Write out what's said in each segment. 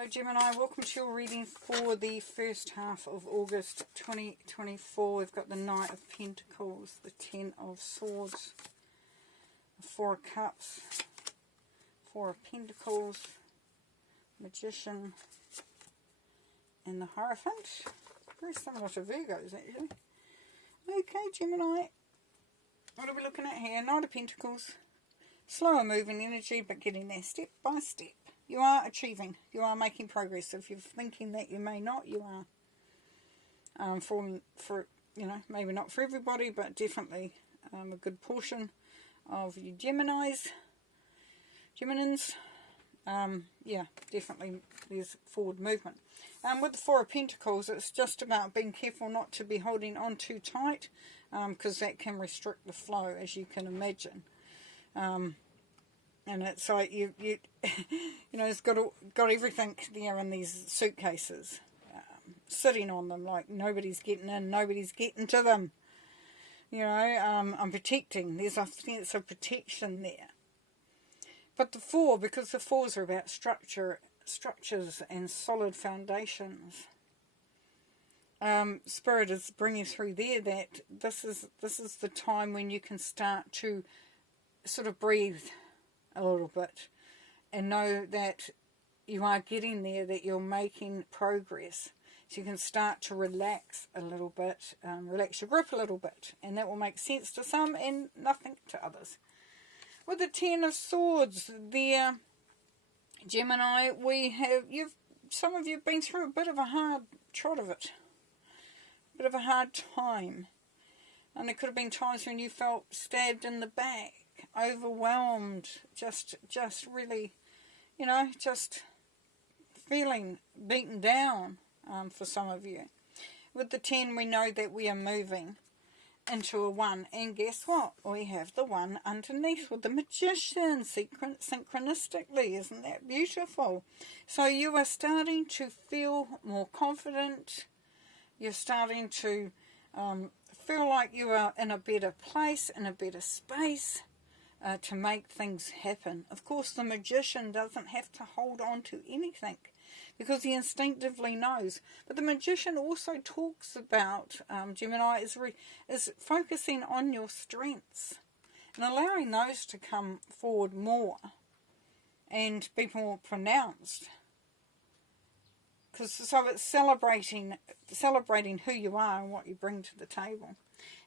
Hello Gemini, welcome to your reading for the first half of August 2024. We've got the Knight of Pentacles, the Ten of Swords, the Four of Cups, Four of Pentacles, Magician, and the Hierophant. Very similar to Virgo's actually. Okay Gemini, what are we looking at here? Knight of Pentacles, slower moving energy but getting there step by step. You are achieving. You are making progress. If you're thinking that you may not, you are. For you know, maybe not for everybody, but definitely a good portion of you Geminis. Yeah, definitely there's forward movement. With the Four of Pentacles, it's just about being careful not to be holding on too tight, because that can restrict the flow, as you can imagine. And it's like you know, it's got everything there in these suitcases, sitting on them like nobody's getting in, nobody's getting to them. You know, I'm protecting. There's a sense of protection there. But the Four, because the Fours are about structures and solid foundations. Spirit is bringing through there that this is the time when you can start to sort of breathe a little bit and know that you are getting there, that you're making progress, so you can start to relax a little bit, relax your grip a little bit, and that will make sense to some and nothing to others. With the Ten of Swords there, Gemini, some of you have been through a bit of a hard trot of it, a bit of a hard time, and there could have been times when you felt stabbed in the back, overwhelmed, just really, you know, just feeling beaten down, for some of you. With the 10, we know that we are moving into a 1, and guess what? We have the 1 underneath with the Magician, synchronistically. Isn't that beautiful? So you are starting to feel more confident. You're starting to feel like you are in a better place, in a better space, to make things happen. Of course, the Magician doesn't have to hold on to anything because he instinctively knows. But the Magician also talks about, Gemini, is focusing on your strengths and allowing those to come forward more and be more pronounced. So it's celebrating who you are and what you bring to the table.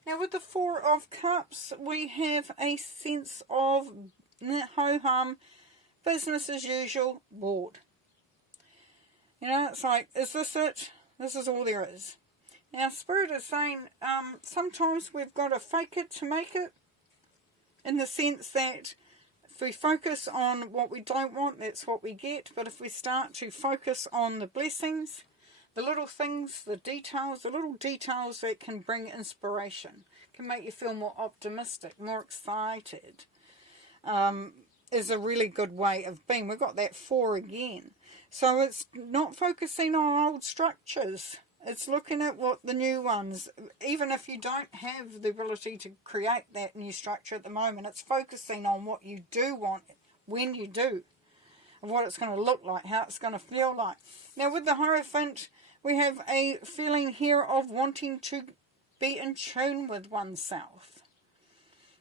Now with the Four of Cups, we have a sense of ho-hum, business as usual, bored. You know, it's like, is this it? This is all there is. Now Spirit is saying sometimes we've got to fake it to make it, in the sense that if we focus on what we don't want, that's what we get. But if we start to focus on the blessings, the little things, the little details that can bring inspiration, can make you feel more optimistic, more excited, is a really good way of being. We've got that 4 again. So it's not focusing on old structures. It's looking at what the new ones, even if you don't have the ability to create that new structure at the moment, it's focusing on what you do want, when you do, and what it's going to look like, how it's going to feel like. Now with the Hierophant, we have a feeling here of wanting to be in tune with oneself,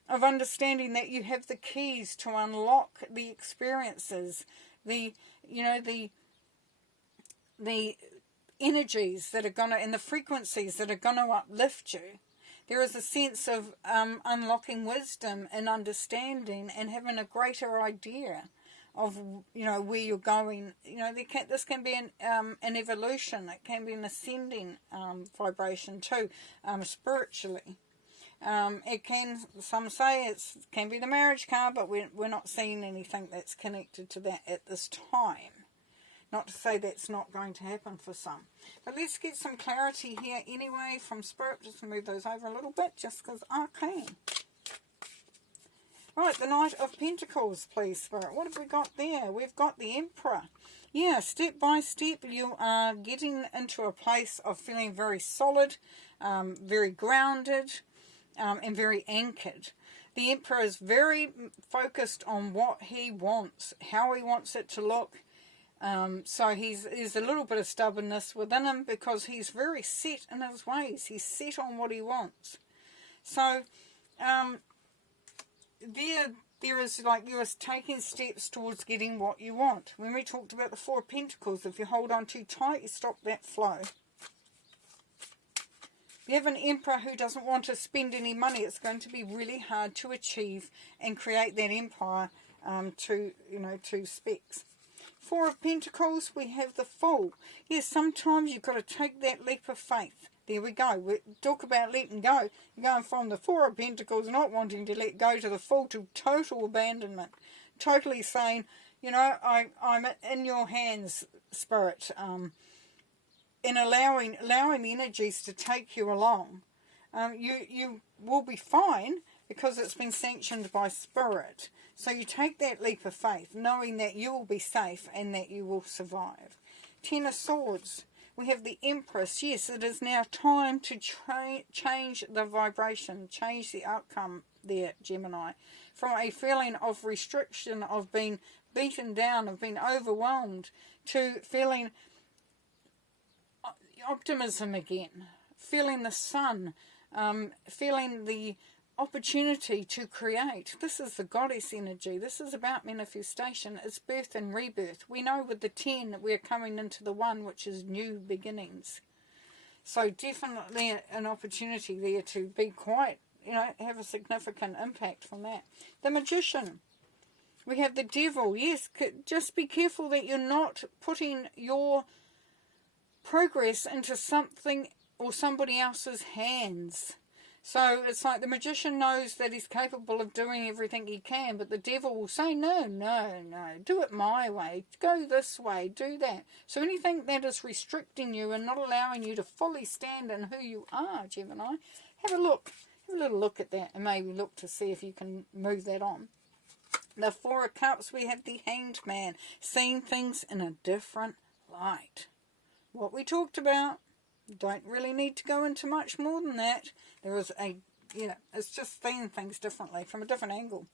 of understanding that you have the keys to unlock the experiences, the energies that are going to, and the frequencies that are going to uplift you. There is a sense of unlocking wisdom and understanding and having a greater idea of, you know, where you're going. You know, this can be an evolution. It can be an ascending vibration too, spiritually. It can, some say it can be the marriage card, but we're not seeing anything that's connected to that at this time. Not to say that's not going to happen for some. But let's get some clarity here anyway from Spirit. Just move those over a little bit, just because I can. Right, the Knight of Pentacles, please, Spirit. What have we got there? We've got the Emperor. Yeah, step by step, you are getting into a place of feeling very solid, very grounded, and very anchored. The Emperor is very focused on what he wants, how he wants it to look, So there's a little bit of stubbornness within him because he's very set in his ways. He's set on what he wants. So there is like you are taking steps towards getting what you want. When we talked about the Four of Pentacles, if you hold on too tight, you stop that flow. You have an Emperor who doesn't want to spend any money. It's going to be really hard to achieve and create that empire to specs. Four of Pentacles, we have the Fool. Yes, sometimes you've got to take that leap of faith. There we go. We talk about letting go. You're going from the Four of Pentacles, not wanting to let go, to the Fool, to total abandonment. Totally saying, I'm in your hands, Spirit. And allowing the energies to take you along. You will be fine because it's been sanctioned by Spirit. So you take that leap of faith, knowing that you will be safe and that you will survive. Ten of Swords. We have the Empress. Yes, it is now time to change the vibration, change the outcome there, Gemini. From a feeling of restriction, of being beaten down, of being overwhelmed, to feeling optimism again, feeling the sun, feeling the opportunity to create. This is the goddess energy. This is about manifestation. It's birth and rebirth. We know with the 10 that we're coming into the 1, which is new beginnings. So definitely an opportunity there to be quite, have a significant impact from that. The Magician. We have the Devil. Yes, just be careful that you're not putting your progress into something or somebody else's hands. So it's like the Magician knows that he's capable of doing everything he can, but the Devil will say, no, do it my way, go this way, do that. So anything that is restricting you and not allowing you to fully stand in who you are, Gemini, have a little look at that and maybe look to see if you can move that on. The Four of Cups, we have the Hanged Man, seeing things in a different light. What we talked about, don't really need to go into much more than that. There is it's just seeing things differently, from a different angle.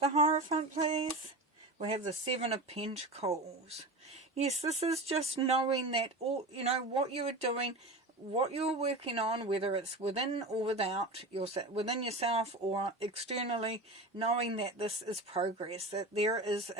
The Hierophant, please. We have the Seven of Pentacles. Yes, this is just knowing that all, what you are doing, what you're working on, whether it's within or without, within yourself or externally, knowing that this is progress, that there is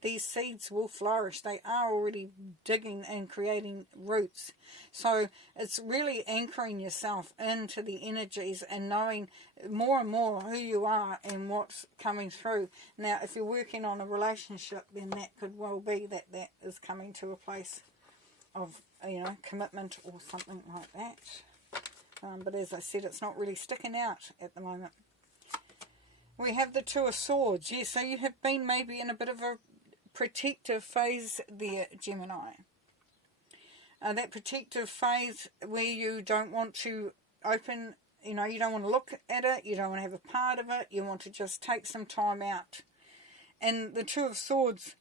these seeds will flourish. They are already digging and creating roots. So it's really anchoring yourself into the energies and knowing more and more who you are and what's coming through. Now, if you're working on a relationship, then that could well be that is coming to a place of commitment or something like that. But as I said, it's not really sticking out at the moment. We have the Two of Swords. Yes, so you have been maybe in a bit of a protective phase there, Gemini. That protective phase where you don't want to open, you don't want to look at it, you don't want to have a part of it, you want to just take some time out. And the Two of Swords,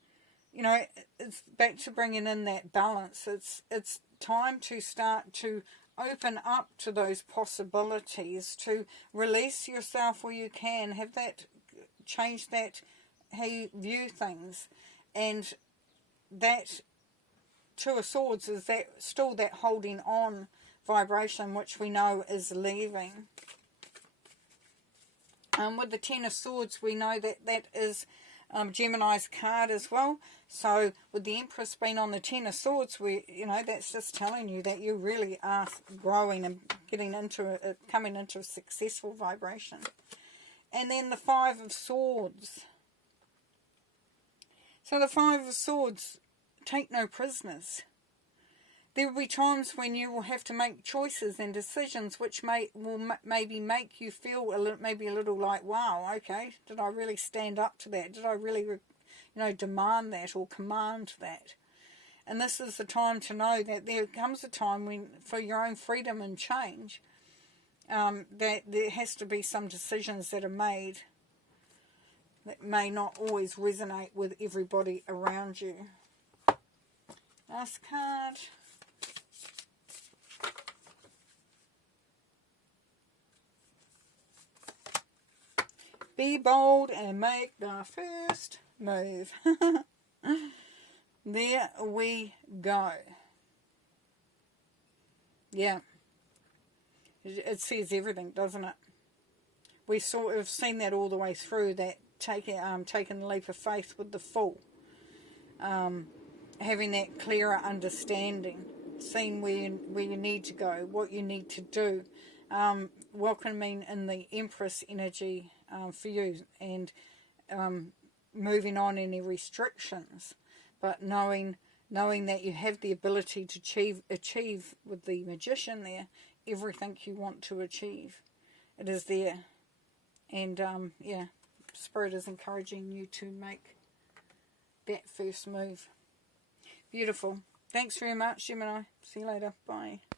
it's back to bringing in that balance. It's time to start to open up to those possibilities, to release yourself where you can, have that, change that, how you view things. And that Two of Swords is that still that holding on vibration, which we know is leaving. With the Ten of Swords, we know that is Gemini's card as well. So with the Empress being on the Ten of Swords, that's just telling you that you really are growing and getting into coming into a successful vibration. And then the Five of Swords. So the Five of Swords, take no prisoners. There will be times when you will have to make choices and decisions which will maybe make you feel maybe a little like, wow, okay, did I really stand up to that? Did I really, demand that or command that? And this is the time to know that there comes a time when, for your own freedom and change, that there has to be some decisions that are made that may not always resonate with everybody around you. Last card. Be bold and make the first move. there we go. Yeah. It says everything, doesn't it? We sort of seen that all the way through, that taking the leap of faith with the Fool. Having that clearer understanding, seeing where you need to go, what you need to do, welcoming in the Empress energy for you, and moving on any restrictions, but knowing that you have the ability to achieve with the Magician there everything you want to achieve. It is there, and yeah, Spirit is encouraging you to make that first move. Beautiful. Thanks very much, Gemini. See you later. Bye.